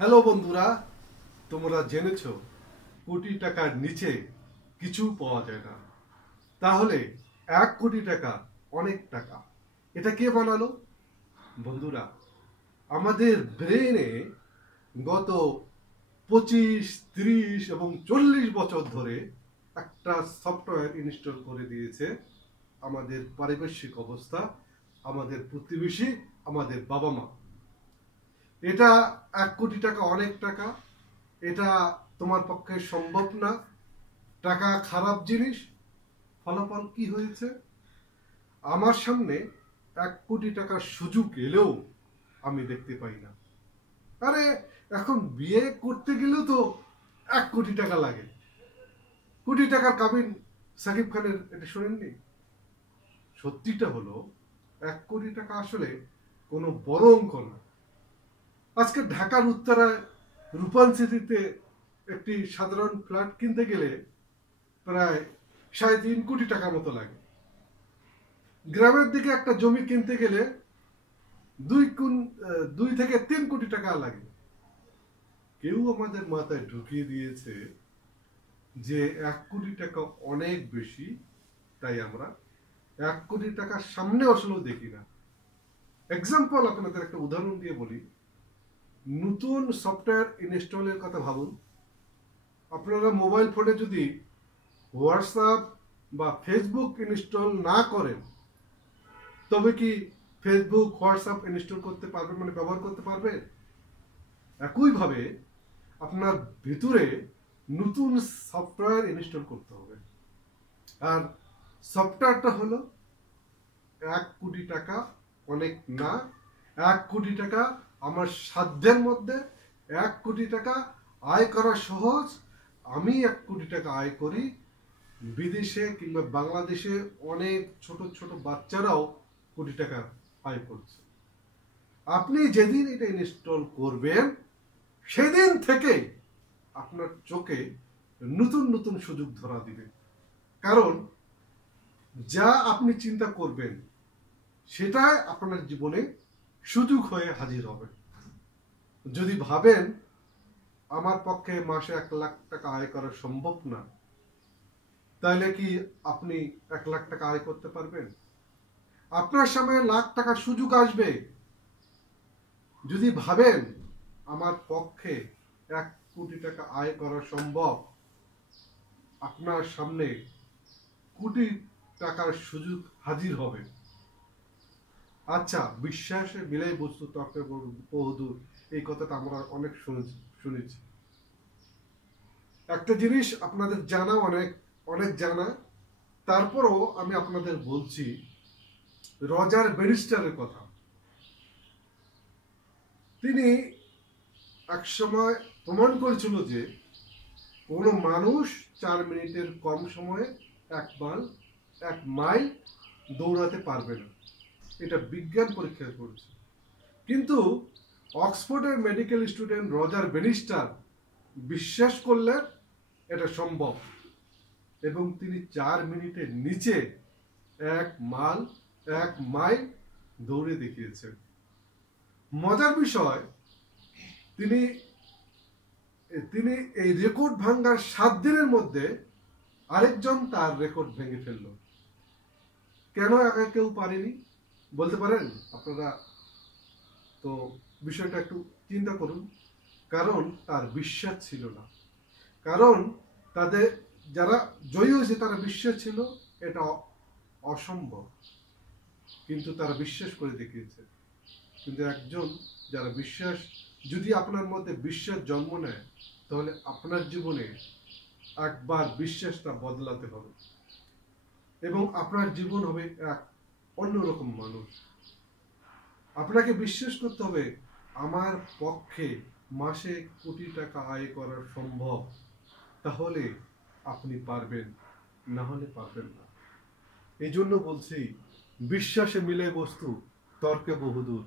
Hello বন্ধুরা, তোমরা জেনেছো কোটি টাকার নিচে কিছু পাওয়া যায় না। তাহলে 1 কোটি টাকা অনেক টাকা, এটা কে বানালো? বন্ধুরা, আমাদের ব্রেনে গত 25, 30 এবং 40 বছর ধরে একটা সফটওয়্যার ইনস্টল করে দিয়েছে আমাদের পারিপার্শ্বিক অবস্থা, আমাদের প্রতিবেশী, আমাদের বাবা মা। এটা 1 কোটি টাকা অনেক টাকা, এটা তোমার পক্ষে সম্ভব না, টাকা খারাপ জিনিস। ফলাফল কি হয়েছে? আমার সামনে 1 কোটি টাকার সুযোগ এলেও আমি দেখতে পাই না। আরে, এখন বিয়ে করতে গেলেও তো 1 কোটি টাকা লাগে। কোটি টাকার কাবিন সাকিব খানের, এটা শোনেননি? সত্যিটা হলো 1 কোটি টাকা আসলে কোনো বড় অঙ্ক না। আজকে ঢাকার উত্তরায় রূপান সিটিতে একটি সাধারণ ফ্ল্যাট কিনতে গেলে প্রায় 3.5 কোটি টাকার মতো লাগে। গ্রামের দিকে একটা জমি কিনতে গেলে 2 থেকে 3 কোটি টাকা লাগে। কেউ আমাদের মাথায় ঢুকিয়ে দিয়েছে যে 1 কোটি টাকা অনেক বেশি, তাই আমরা 1 কোটি টাকার সামনে আসলেও দেখি না। এক্সাম্পল, আপনাদের একটা উদাহরণ দিয়ে বলি। নতুন সফটওয়্যার ইনস্টলের কথা ভাবুন। আপনারা মোবাইল ফোনে যদি হোয়াটসঅ্যাপ বা ফেসবুক ইনস্টল না করেন, তবে কি ফেসবুক হোয়াটসঅ্যাপ ইনস্টল করতে পারবেন, মানে ব্যবহার করতে পারবেন? একইভাবে আপনার ভিতরে নতুন সফটওয়্যার ইনস্টল করতে হবে। আর সফটওয়্যারটা হলো 1 কোটি টাকা অনেক না। 1 কোটি টাকা আমার সাধ্যের মধ্যে। 1 কোটি টাকা আয় করা সহজ। আমি 1 কোটি টাকা আয় করি। বিদেশে কিংবা বাংলাদেশে অনেক ছোট ছোট বাচ্চারাও কোটি টাকা আয় করছে। আপনি যেদিন এটা ইনস্টল করবেন, সেদিন থেকে আপনার চোখে নতুন নতুন সুযোগ ধরা দিবে। কারণ যা আপনি চিন্তা করবেন, সেটাই আপনার জীবনে সুযোগ হয়ে হাজির হবে। যদি ভাবেন আমার পক্ষে মাসে 1 লাখ টাকা আয় করা সম্ভব না, তাহলে কি আপনি 1 লাখ টাকা আয় করতে পারবেন? আপনার সামনে লাখ টাকার সুযোগ আসবে। যদি ভাবেন আমার পক্ষে 1 কোটি টাকা আয় করা সম্ভব, আপনার সামনে কোটি টাকার সুযোগ হাজির হবে। আচ্ছা, বিশ্বাসে মিলাই বস্তু তর্কে বহুদূর, এই কথাটা আমরা অনেক শুনেছি। একটা জিনিস আপনাদের জানা অনেক অনেক জানা, তারপরও আমি আপনাদের বলছি রজার ব্যারিস্টারের কথা। তিনি একসময় প্রমাণ করেছিল যে কোনো মানুষ 4 মিনিটের কম সময়ে 1 মাইল দৌড়াতে পারবে না। এটা বিজ্ঞান পরীক্ষা করেছে। কিন্তু অক্সফোর্ডের মেডিকেল স্টুডেন্ট রজার ব্যারিস্টার বিশ্বাস করলেন এটা সম্ভব, এবং তিনি 4 মিনিটের নিচে 1 মাইল দৌড়ে দেখিয়েছেন। মজার বিষয়, তিনি তিনি এই রেকর্ড ভাঙার 7 দিনের মধ্যে আরেকজন তার রেকর্ড ভেঙে ফেলল। কেন একা কেউ পারেনি বলতে পারেন আপনারা? তো বিষয়টা একটু চিন্তা করুন। কারণ তার বিশ্বাস ছিল না। কারণ তাদের যারা জয়ী হয়েছে তারা বিশ্বাস ছিল এটা অসম্ভব, কিন্তু তারা বিশ্বাস করে দেখিয়েছে। কিন্তু একজন যারা বিশ্বাস, যদি আপনার মধ্যে বিশ্বাস জন্ম নেয়, তাহলে আপনার জীবনে একবার বিশ্বাসটা বদলাতে হবে এবং আপনার জীবন হবে এক অন্যরকম মানুষ। আপনাকে বিশ্বাস করতে হবে আমার পক্ষে মাসে কোটি টাকা আয় করা সম্ভব, তাহলে আপনি পারবেন, না হলে পারবেন না। এই জন্য বলছি, বিশ্বাসে মিলে বস্তু তর্কে বহুদূর।